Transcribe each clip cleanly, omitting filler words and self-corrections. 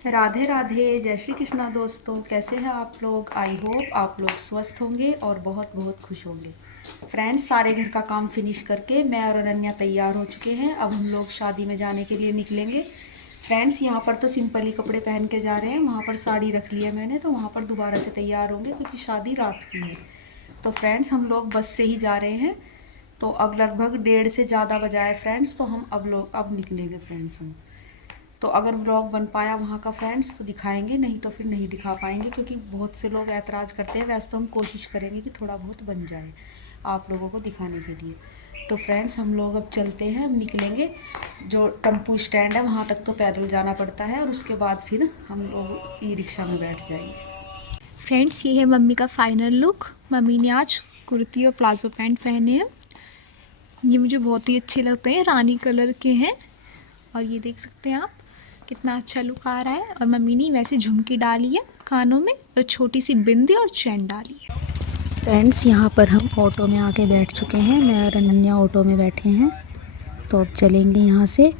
राधे राधे, जय श्री कृष्णा दोस्तों। कैसे हैं आप लोग? आई होप आप लोग स्वस्थ होंगे और बहुत बहुत खुश होंगे। फ्रेंड्स, सारे घर का काम फिनिश करके मैं और अनन्या तैयार हो चुके हैं। अब हम लोग शादी में जाने के लिए निकलेंगे। फ्रेंड्स, यहाँ पर तो सिंपल ही कपड़े पहन के जा रहे हैं। वहाँ पर साड़ी रख ली है मैंने, तो वहाँ पर दोबारा से तैयार होंगे क्योंकि शादी रात की है। तो फ्रेंड्स, हम लोग बस से ही जा रहे हैं। तो अब लगभग 1:30 से ज़्यादा बजा है फ्रेंड्स। तो हम अब निकलेंगे फ्रेंड्स हम। तो अगर व्लॉग बन पाया वहाँ का फ्रेंड्स तो दिखाएंगे, नहीं तो फिर नहीं दिखा पाएंगे क्योंकि बहुत से लोग ऐतराज़ करते हैं। वैसे तो हम कोशिश करेंगे कि थोड़ा बहुत बन जाए आप लोगों को दिखाने के लिए। तो फ्रेंड्स, हम लोग अब चलते हैं, अब निकलेंगे। जो टेम्पो स्टैंड है वहाँ तक तो पैदल जाना पड़ता है और उसके बाद फिर हम लोग ई रिक्शा में बैठ जाएंगे। फ्रेंड्स, ये है मम्मी का फाइनल लुक। मम्मी ने आज कुर्ती और प्लाजो पैंट पहने हैं। ये मुझे बहुत ही अच्छे लगते हैं, रानी कलर के हैं। और ये देख सकते हैं आप कितना अच्छा लुक आ रहा है। और मम्मी ने वैसे झुमकी डाली है कानों में और छोटी सी बिंदी और चैन डाली है। फ्रेंड्स, यहाँ पर हम ऑटो में आके बैठ चुके हैं। मैं और अनन्या ऑटो में बैठे हैं। तो अब चलेंगे यहाँ से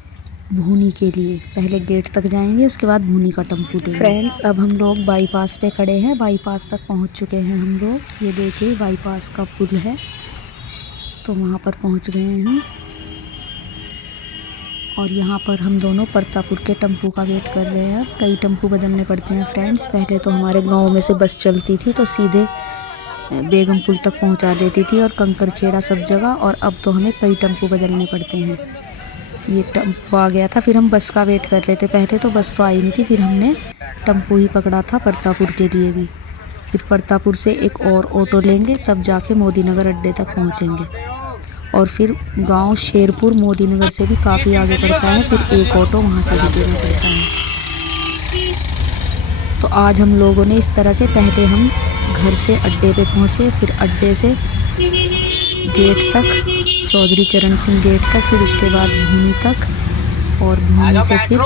भूनी के लिए। पहले गेट तक जाएंगे, उसके बाद भूनी का टेम्पो देंगे। फ्रेंड्स, अब हम लोग बाईपास पे खड़े हैं। बाईपास तक पहुँच चुके हैं हम लोग। ये देखिए बाईपास का पुल है, तो वहाँ पर पहुँच गए हैं। और यहाँ पर हम दोनों परतापुर के टेम्पो का वेट कर रहे हैं। कई टेम्पो बदलने पड़ते हैं फ्रेंड्स। पहले तो हमारे गांव में से बस चलती थी तो सीधे बेगम पुल तक पहुँचा देती थी और कंकर खेड़ा सब जगह। और अब तो हमें कई टेम्पो बदलने पड़ते हैं। ये टेम्पो आ गया था, फिर हम बस का वेट कर रहे थे। पहले तो बस तो आई नहीं थी, फिर हमने टेम्पो ही पकड़ा था परतापुर के लिए भी। फिर परतापुर से एक और ऑटो लेंगे, तब जाके मोदी नगर अड्डे तक पहुँचेंगे। और फिर गांव शेरपुर मोदी नगर से भी काफ़ी आगे पड़ता है, फिर एक ऑटो वहाँ से भी देना पड़ता है। तो आज हम लोगों ने इस तरह से, पहले हम घर से अड्डे पे पहुँचे, फिर अड्डे से गेट तक, चौधरी चरण सिंह गेट तक, फिर उसके बाद भूनी तक, और भूनी से फिर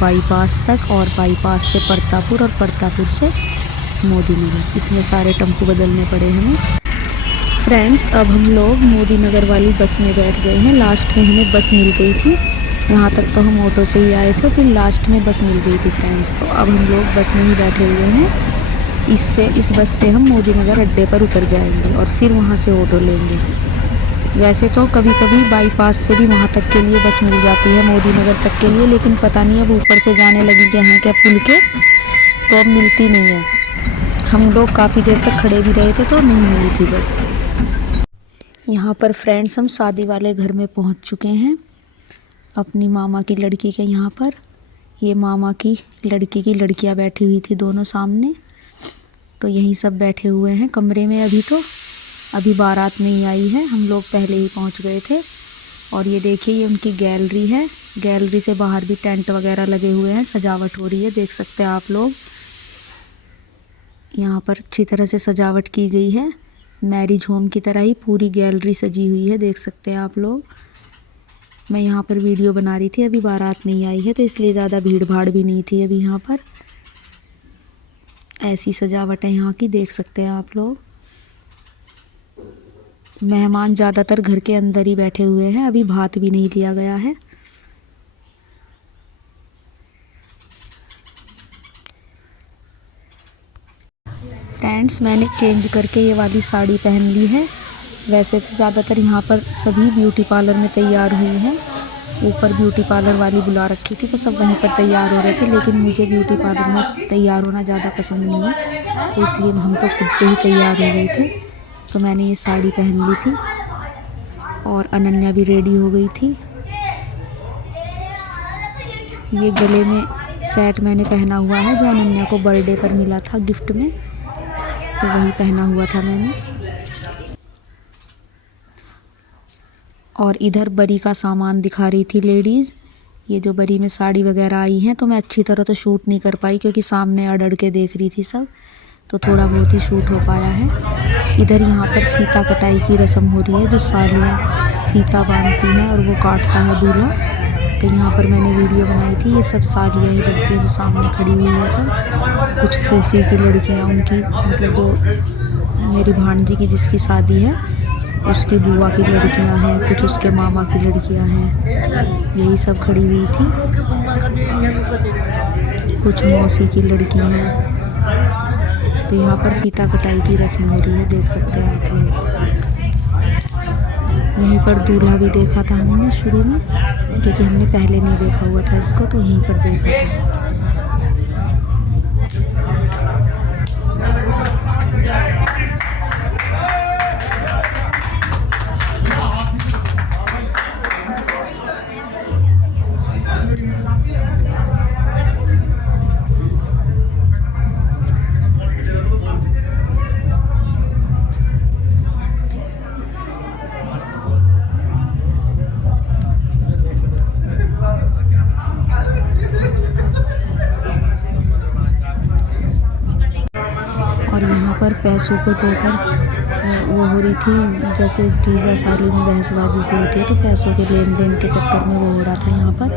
बाईपास तक, और बाईपास से परतापुर, और परतापुर से मोदी नगर। इतने सारे टेम्पो बदलने पड़े हमें। फ्रेंड्स, अब हम लोग मोदी नगर वाली बस में बैठ गए हैं। लास्ट में हमें बस मिल गई थी। यहाँ तक तो हम ऑटो से ही आए थे, फिर लास्ट में बस मिल गई थी फ्रेंड्स। तो अब हम लोग बस में ही बैठे हुए हैं। इस बस से हम मोदी नगर अड्डे पर उतर जाएंगे और फिर वहाँ से ऑटो लेंगे। वैसे तो कभी कभी बाईपास से भी वहाँ तक के लिए बस मिल जाती है, मोदी नगर तक के लिए, लेकिन पता नहीं अब ऊपर से जाने लगी क्या है क्या पुल के, तो अब मिलती नहीं है। हम लोग काफ़ी देर तक खड़े भी रहे थे तो नहीं मिली थी बस। यहाँ पर फ्रेंड्स, हम शादी वाले घर में पहुँच चुके हैं, अपनी मामा की लड़की के यहाँ पर। ये मामा की लड़की की लड़कियाँ बैठी हुई थी दोनों सामने, तो यहीं सब बैठे हुए हैं कमरे में। अभी बारात नहीं आई है, हम लोग पहले ही पहुँच गए थे। और ये देखिए, ये उनकी गैलरी है। गैलरी से बाहर भी टेंट वगैरह लगे हुए हैं, सजावट हो रही है, देख सकते हैं आप लोग। यहाँ पर अच्छी तरह से सजावट की गई है, मैरिज होम की तरह ही पूरी गैलरी सजी हुई है, देख सकते हैं आप लोग। मैं यहाँ पर वीडियो बना रही थी, अभी बारात नहीं आई है तो इसलिए ज़्यादा भीड़ भाड़ भी नहीं थी अभी यहाँ पर। ऐसी सजावट है यहाँ की, देख सकते हैं आप लोग। मेहमान ज़्यादातर घर के अंदर ही बैठे हुए हैं, अभी भात भी नहीं लिया गया है। फ्रेंड्स, मैंने चेंज करके ये वाली साड़ी पहन ली है। वैसे तो ज़्यादातर यहाँ पर सभी ब्यूटी पार्लर में तैयार हुई हैं। ऊपर ब्यूटी पार्लर वाली बुला रखी थी तो सब वहीं पर तैयार हो रहे थे, लेकिन मुझे ब्यूटी पार्लर में तैयार होना ज़्यादा पसंद नहीं है, तो इसलिए हम तो खुद से ही तैयार हो गए थे। तो मैंने ये साड़ी पहन ली थी और अनन्या भी रेडी हो गई थी। ये गले में सेट मैंने पहना हुआ है जो अनन्या को बर्थडे पर मिला था गिफ्ट में, तो वही पहना हुआ था मैंने। और इधर बरी का सामान दिखा रही थी लेडीज़। ये जो बरी में साड़ी वगैरह आई हैं, तो मैं अच्छी तरह तो शूट नहीं कर पाई क्योंकि सामने अड़ के देख रही थी सब, तो थोड़ा बहुत ही शूट हो पाया है। इधर यहाँ पर फीता कटाई की रस्म हो रही है, जो सालियाँ फीता बांधती हैं और वो काटता है दूल्हा। तो यहाँ पर मैंने वीडियो बनाई थी। ये सब सालियाँ ही लगती हैं जो सामने खड़ी हुई है सब। कुछ फूफी की लड़कियाँ, उनकी मतलब जो मेरी भांजी की जिसकी शादी है उसकी बुआ की लड़कियां हैं, कुछ उसके मामा की लड़कियां हैं, यही सब खड़ी हुई थी। कुछ मौसी की लड़की हैं। तो यहाँ पर फीता कटाई की रस्म हो रही है, देख सकते हैं आप लोग। यहीं पर दूल्हा भी देखा था हमने शुरू में, क्योंकि हमने पहले नहीं देखा हुआ था इसको, तो यहीं पर देखा था। और यहाँ पर पैसों को लेकर वो हो रही थी, जैसे जीजा साली में बहसबाजी से होती है, तो पैसों के लेन देन के चक्कर में वो हो रहा था यहाँ पर।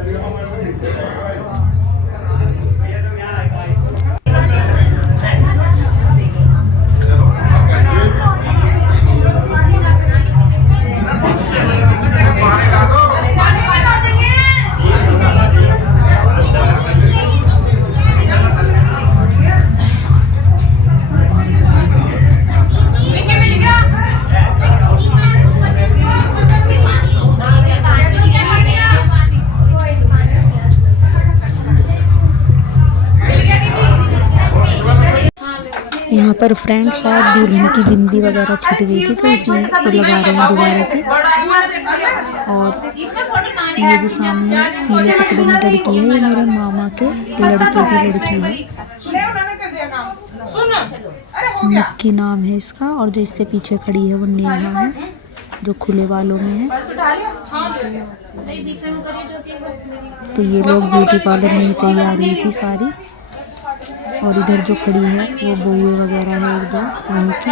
यहाँ पर फ्रेंड शायद दुल्हन की बिंदी वगैरह छूट गई थी, तो इसी को लगा रहे हैं दोबारा से। और ये जो सामने पीले कपड़े में लड़की है, ये मेरे मामा के लड़के की लड़की है। निक्की नाम है इसका। और जो इससे पीछे खड़ी है वो नेहा है, जो खुले वालों में है। तो ये लोग ब्यूटी पार्लर में ही तैयार हुई थी सारी। और इधर जो खड़ी है वो बुए वगैरह है एक दो वहीं की।